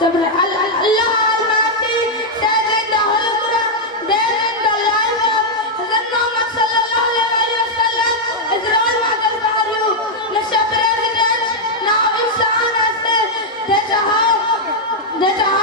Allah Almighty says in the Holy Quran, there in the life of Hazrat Muhammad sallallahu alaihi wasallam is role model for you. Mr. President, now it's on us that how